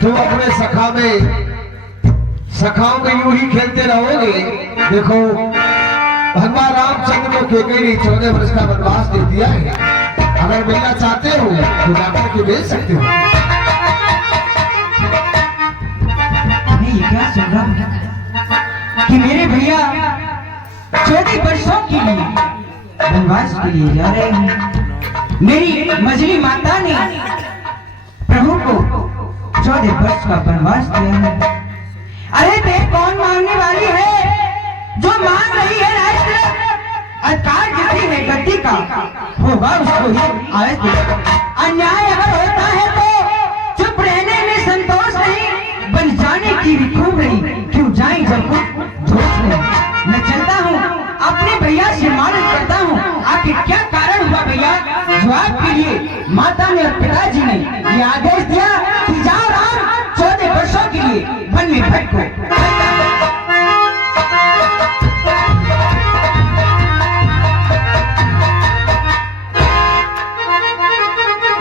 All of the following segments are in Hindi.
तुम अपने सखाओं में यूं ही खेलते रहोगे। देखो भगवान रामचंद्र को केकई ने 14 वर्ष का वनवास दे दिया है। अगर मिलना चाहते हो तो जाकर के भेज सकते हो। मैं ये क्या सुन रहा हूँ कि मेरे भैया 14 वर्षों के लिए वनवास के लिए जा रहे हैं। मेरी मजली माता ने प्रभु को 14 वर्ष का वनवास दिया है। अरे देख कौन मांगने वाली है, जो मांग रही है राष्ट्र अधिकार जितनी है गद्दी का होगा उसको ही आयत देगा। अन्याय अगर होता है तो चुप रहने में संतोष नहीं, बन जाने की भी खूब नहीं। क्यों जाए जब कुछ जोश नहीं। मैं चलता हूँ अपने भैया से मानस करता हूँ, आखिर क्या कारण हुआ भैया जो आपके लिए माता ने और पिताजी ने ये आदेश दिया कि जाओ राम 14 वर्षों के लिए वन में भटको।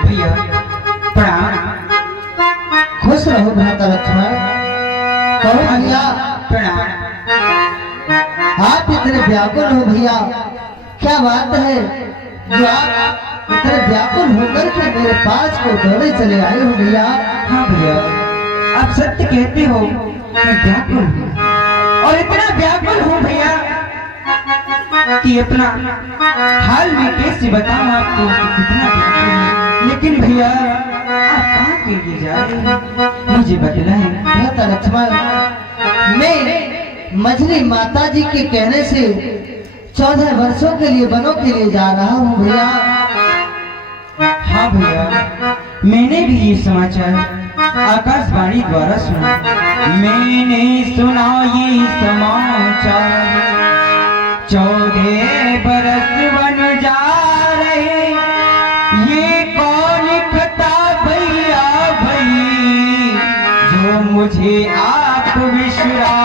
भैया प्रणाम। खुश रहो भ्राता लक्ष्मण। कहो भैया प्रणाम। आप इतने व्याकुल हो भैया, क्या बात है जो आप इतने व्याकुल होकर के मेरे पास को दौड़े चले आए हो भैया? हाँ भैया आप सत्य कहते हो, मैं व्याकुल हूँ और इतना व्याकुल हूँ भैया कि अपना हाल में कैसे बताऊं आपको कि कितना व्याकुल हूँ। लेकिन भैया आप कहाँ के लिए जा रहे हैं मुझे बतलाएं। भ्राता लक्ष्मण, मैं मछली माता जी के कहने से 14 वर्षों के लिए वनों के लिए जा रहा हूँ भैया। हाँ भैया मैंने भी ये समाचार आकाशवाणी द्वारा सुना। मैंने सुना ये समाचार 14 बरस वन जा रहे, ये कौन कथा भैया भई जो मुझे आप विश्रा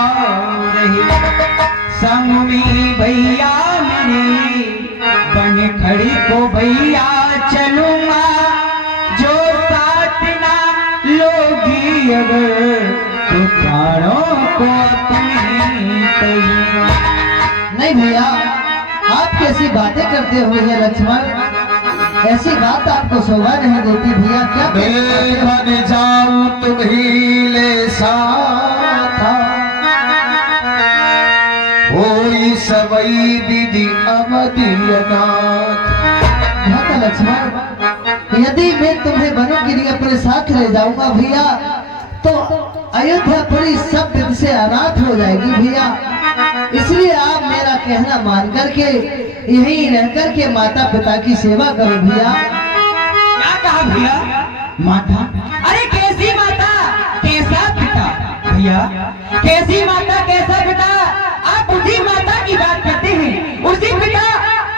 रहे। संग में भैया मेरे बन खड़ी को भैया चलूंगा, जो साथ ना लोगी अगर तो प्राणों को अपने कहिएगा। नहीं भैया, आप कैसी बातें करते हो भैया लक्ष्मण? ऐसी बात आपको शोभा नहीं देती भैया। क्या मैं बन जाऊं तुम ही ले साथा, होई सबई विधि अवधियनाथ। भ्राता लक्ष्मण, यदि मैं तुम्हें वनों के लिए अपने साथ ले जाऊंगा भैया तो अयोध्या पूरी सब दिन से अनाथ हो जाएगी भैया। इसलिए आप मेरा कहना मान करके यहीं रह करके माता पिता की सेवा करो भैया। क्या कहा भैया? माता? अरे कैसी माता कैसा पिता? भैया कैसी माता कैसा पिता? आप उसी माता की बात करते हैं, उसी पिता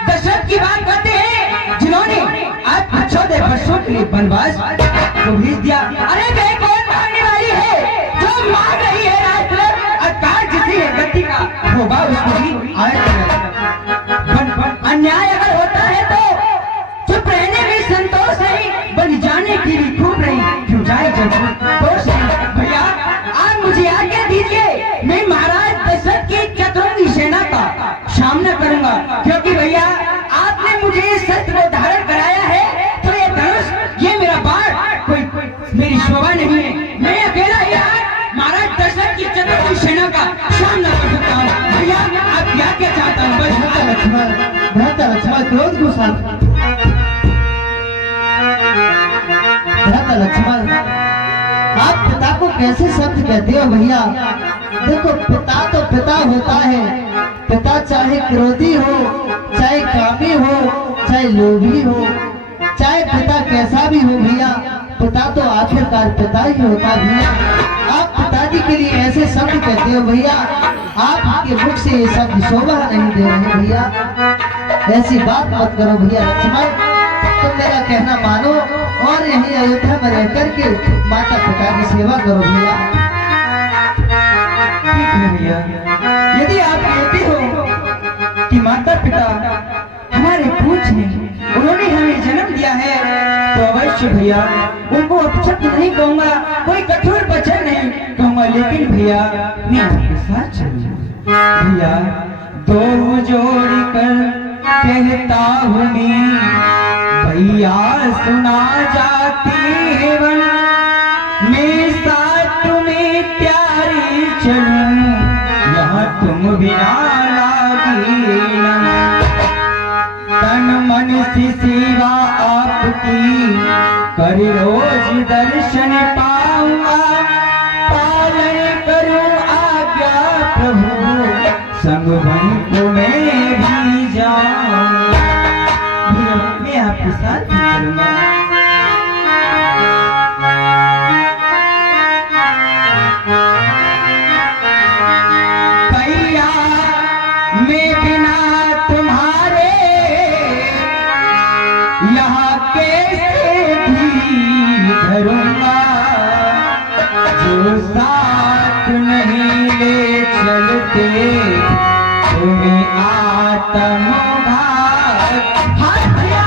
दशरथ की बात करते हैं जिन्होंने आप 14 वर्षों के लिए वनवास को भेज दिया। अरे वे कौन मांगने वाली है जो मांग रही है राष्ट्र अधिकार जिसे है गति का होगा उसको ही आयत। अन्याय अगर होता है तो चुप रहने में संतोष नहीं, बन जाने की भी खूब नहीं। क्यों जाए जब दोष नहीं। भैया आप मुझे आज्ञा दीजिए, मैं महाराज दशरथ की चतुरंगी सेना का सामना करूंगा, क्योंकि भैया आपने मुझे शस्त्र को धारण कराया है तो ये धनुष ये मेरा बाण कोई मेरी शोभा नहीं है। मैं अकेला ही महाराज दशरथ की चतुरंगी सेना का सामना कर सकता हूँ। भैया आप क्या चाहता हूँ? भ्राता लक्ष्मण क्रोध को शांत। भ्राता लक्ष्मण, आप पिता को कैसे शब्द कहते हो भैया? देखो पिता तो पिता होता है। पिता चाहे क्रोधी हो, चाहे कामी हो, चाहे लोभी हो, चाहे पिता कैसा भी हो भैया, पिता तो आखिरकार पिता ही होता है भैया। आप पिताजी के लिए ऐसे शब्द कहते हो भैया, आपके मुख से ये शब्द शोभा नहीं दे रहे भैया। ऐसी बात मत करो भैया लक्ष्मण, तुम मेरा कहना मानो और यहीं अयोध्या में रह करके माता पिता की सेवा करो भैया। ठीक है भैया, यदि आप कहते हो कि माता पिता हमारे पूज्य हैं, उन्होंने हमें जन्म दिया है, तो अवश्य भैया उनको अपशब्द नहीं कहूंगा, कोई कठोर लेकिन भैया मैं आपके साथ चलूं। भैया दो जोड़ कर कहता हूँ भैया सुना जाती है वन मैं साथ तुम्हें प्यारी चलूं यहाँ तुम बिना लागी न तन मन से सेवा आपकी कर रोज दर्शन पाऊंगा पालन करूं आज्ञा प्रभु संग बन को मैं भी जाऊं। मैं आपके साथ भी चलूंगा। भैया मैं बिना तुम्हारे यहाँ कैसे भी धरूंगा जो साथ नहीं ले चलते तुम्हें आत्मघात। हाँ भैया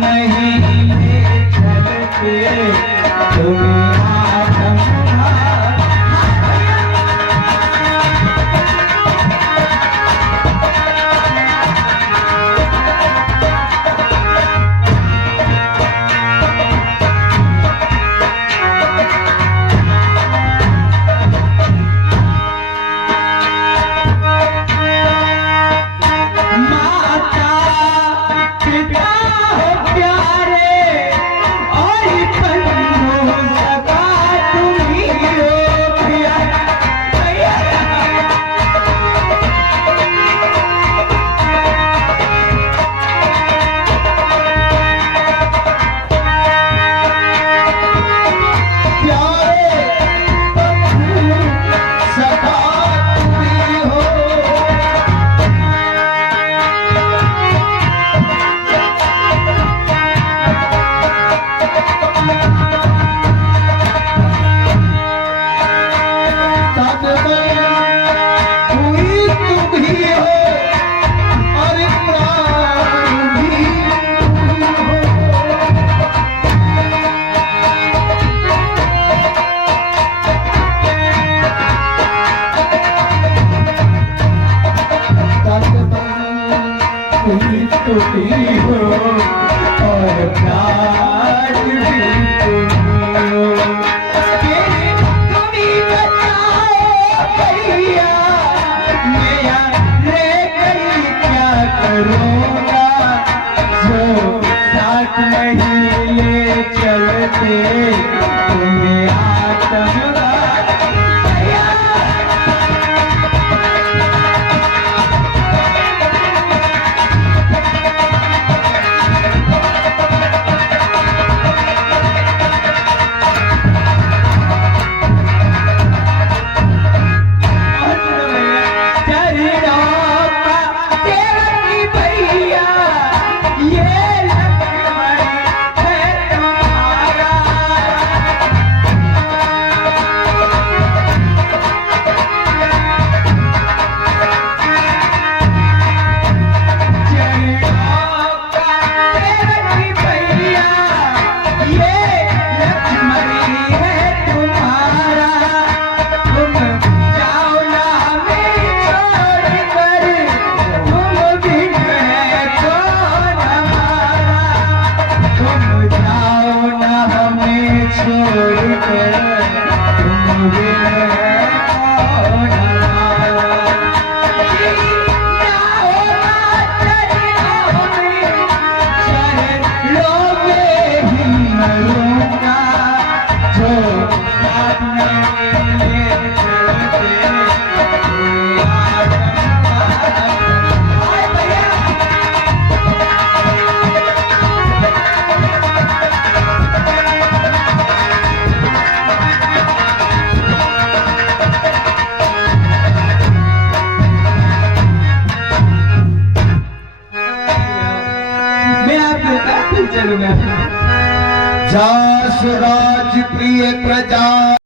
नहीं ले चलते तुम्हें आत्मघात। माता पिता और प्यार भी तुम हो। तुम ही बताओ भैया मैं रह गई क्या करूँगा जो साथ नहीं ले चलते तुम्हें आत्मघात। भैया मैं आपके साथ चलूंगा। जास राज प्रिय प्रजा